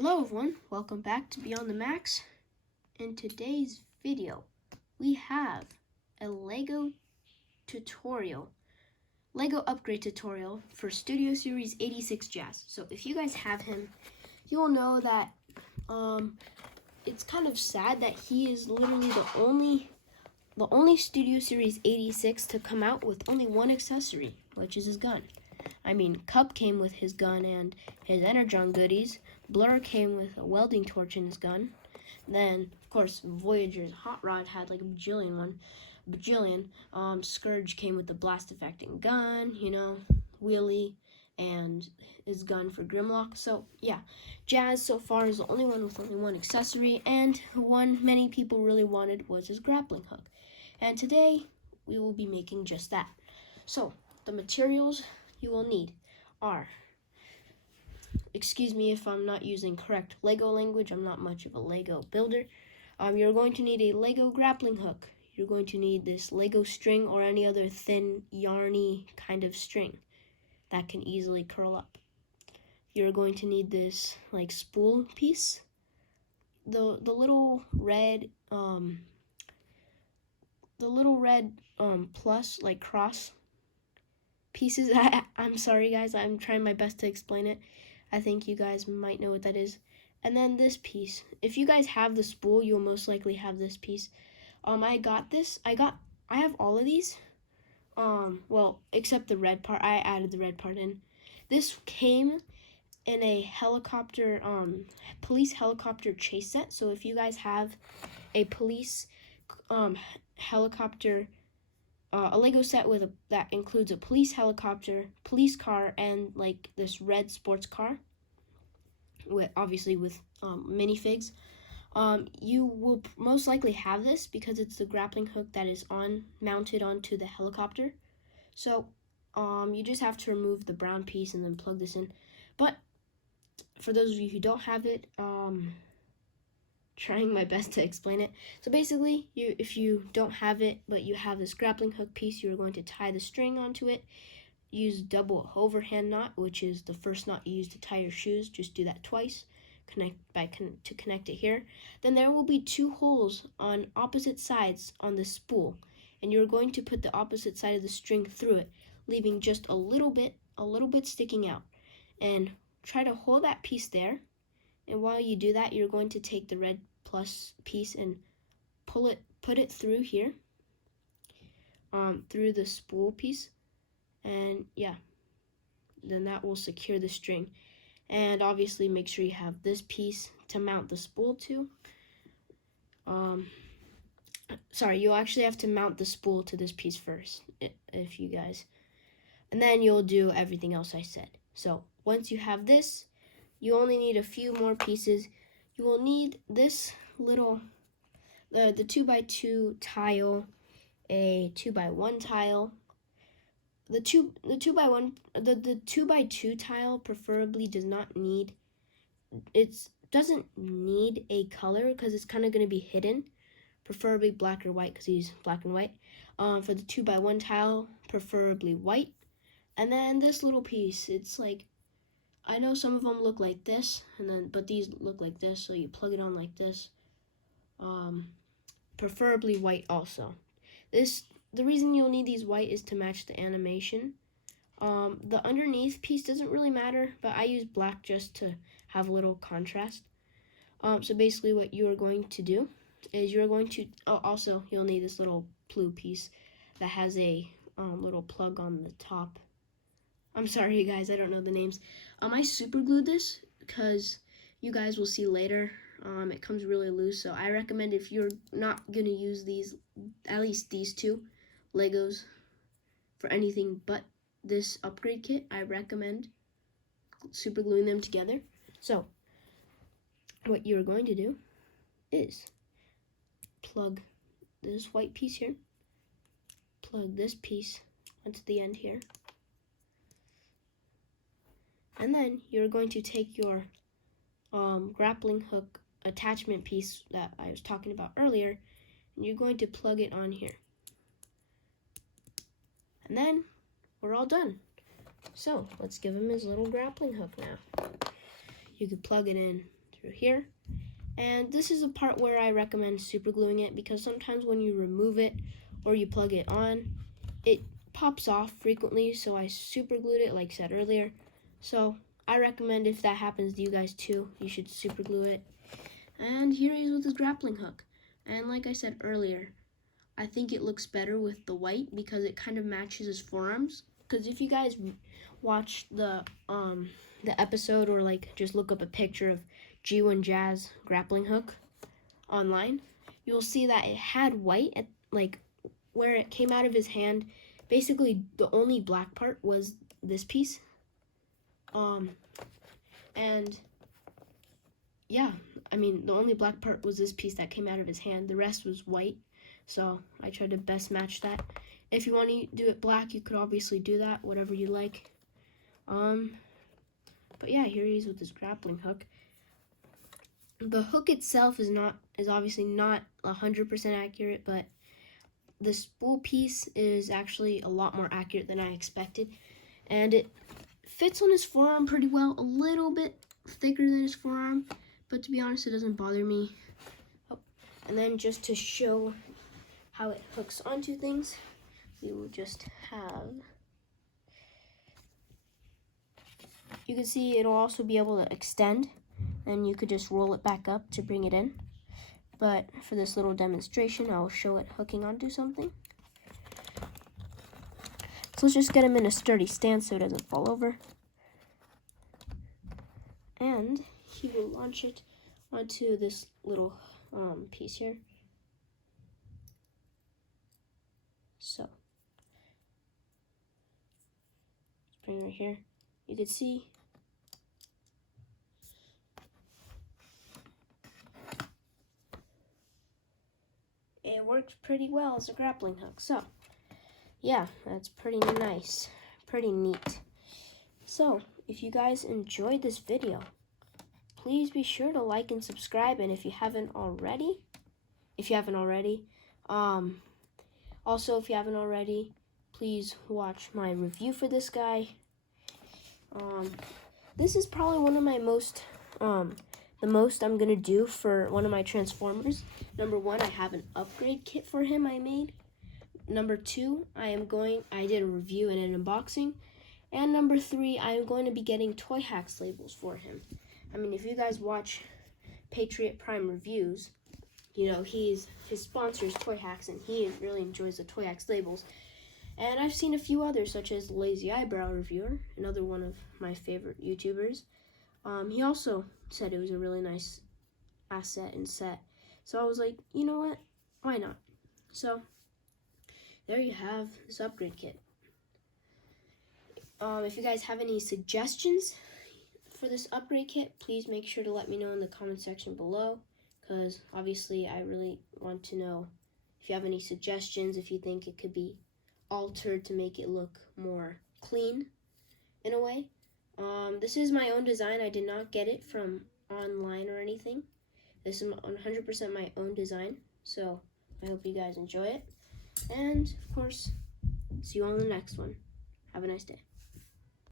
Hello everyone, welcome back to Beyond the Max. In today's video, we have a Lego upgrade tutorial for Studio Series 86 Jazz. So if you guys have him, you will know that it's kind of sad that he is literally the only Studio Series 86 to come out with only one accessory, which is his gun. I mean, Cup came with his gun and his Energon goodies. Blur came with a welding torch in his gun. Then, of course, Voyager's Hot Rod had like a bajillion. Scourge came with the blast affecting gun, Wheelie, and his gun for Grimlock. So, yeah, Jazz so far is the only one with only one accessory, and one many people really wanted was his grappling hook. And today, we will be making just that. So, the materials you will need are, excuse me if I'm not using correct Lego language, I'm not much of a Lego builder. You're going to need a Lego grappling hook. You're going to need this Lego string or any other thin, yarny kind of string that can easily curl up. You're going to need this like spool piece. The little red plus like cross pieces. I'm sorry guys, I'm trying my best to explain it. I think you guys might know what that is. And then this piece. If you guys have the spool, you'll most likely have this piece. I have all of these. Well, except the red part. I added the red part in. This came in a helicopter, police helicopter chase set. So if you guys have a police helicopter, a Lego set that includes a police helicopter, police car, and like this red sports car, obviously with minifigs. You will most likely have this because it's the grappling hook that is mounted onto the helicopter. So you just have to remove the brown piece and then plug this in. But for those of you who don't have it, trying my best to explain it. So basically, if you don't have it, but you have this grappling hook piece, you're going to tie the string onto it. Use double overhand knot, which is the first knot you use to tie your shoes. Just do that twice. To connect it here. Then there will be two holes on opposite sides on the spool, and you're going to put the opposite side of the string through it, leaving just a little bit sticking out. And try to hold that piece there. And while you do that, you're going to take the red plus piece and put it through here, through the spool piece, and yeah, then that will secure the string. And obviously make sure you have this piece to mount the spool to. You'll actually have to mount the spool to this piece first, if you guys, and then you'll do everything else I said. So once you have this, you only need a few more pieces. You will need this little, the 2x2 tile, a 2x1 tile. The 2x2 tile preferably doesn't need a color because it's kind of going to be hidden. Preferably black or white because he's black and white. For the 2x1 tile, preferably white. And then this little piece, it's like, I know some of them look like this, but these look like this, so you plug it on like this. Preferably white also. The reason you'll need these white is to match the animation. The underneath piece doesn't really matter, but I use black just to have a little contrast. So basically what you're going to do is also you'll need this little blue piece that has a little plug on the top. I'm sorry guys, I don't know the names. I super glued this because you guys will see later, it comes really loose. So I recommend if you're not gonna use these, at least these two Legos for anything but this upgrade kit, I recommend super gluing them together. So what you're going to do is plug this white piece here, plug this piece onto the end here, and then you're going to take your grappling hook attachment piece that I was talking about earlier, and you're going to plug it on here. And then we're all done. So let's give him his little grappling hook now. You could plug it in through here. And this is the part where I recommend super gluing it, because sometimes when you remove it or you plug it on, it pops off frequently, so I super glued it like I said earlier. So I recommend if that happens to you guys too, you should super glue it. And here he is with his grappling hook. And like I said earlier, I think it looks better with the white because it kind of matches his forearms. Because if you guys watch the episode, or like just look up a picture of G1 Jazz grappling hook online, you'll see that it had white at like where it came out of his hand. Basically, the only black part was this piece. And yeah, I mean, the only black part was this piece that came out of his hand. The rest was white. So I tried to best match that. If you want to do it black, you could obviously do that, whatever you like. But yeah, here he is with his grappling hook. The hook itself is obviously not 100% accurate, but the spool piece is actually a lot more accurate than I expected. And it fits on his forearm pretty well, a little bit thicker than his forearm, but to be honest, it doesn't bother me. Oh, and then just to show how it hooks onto things, we will just have, you can see it'll also be able to extend, and you could just roll it back up to bring it in. But for this little demonstration, I'll show it hooking onto something. So let's just get him in a sturdy stance so it doesn't fall over. And he will launch it onto this little piece here. So, let's bring it right here. You can see it works pretty well as a grappling hook. So, yeah, that's pretty nice, pretty neat. So, if you guys enjoyed this video, please be sure to like and subscribe. And if you haven't already, also, if you haven't already, please watch my review for this guy. This is probably one of my the most I'm gonna do for one of my Transformers. Number one, I have an upgrade kit for him I made. Number two, I did a review and an unboxing. And number three, I am going to be getting Toy Hacks labels for him. I mean, if you guys watch Patriot Prime reviews, you know, his sponsor is Toy Hacks, and he really enjoys the Toy Hacks labels. And I've seen a few others, such as Lazy Eyebrow Reviewer, another one of my favorite YouTubers. He also said it was a really nice asset and set. So I was like, you know what? Why not? So there you have this upgrade kit. If you guys have any suggestions for this upgrade kit, please make sure to let me know in the comment section below, because obviously I really want to know if you have any suggestions, if you think it could be altered to make it look more clean in a way. This is my own design. I did not get it from online or anything. This is 100% my own design, so I hope you guys enjoy it. And of course, see you on the next one. Have a nice day.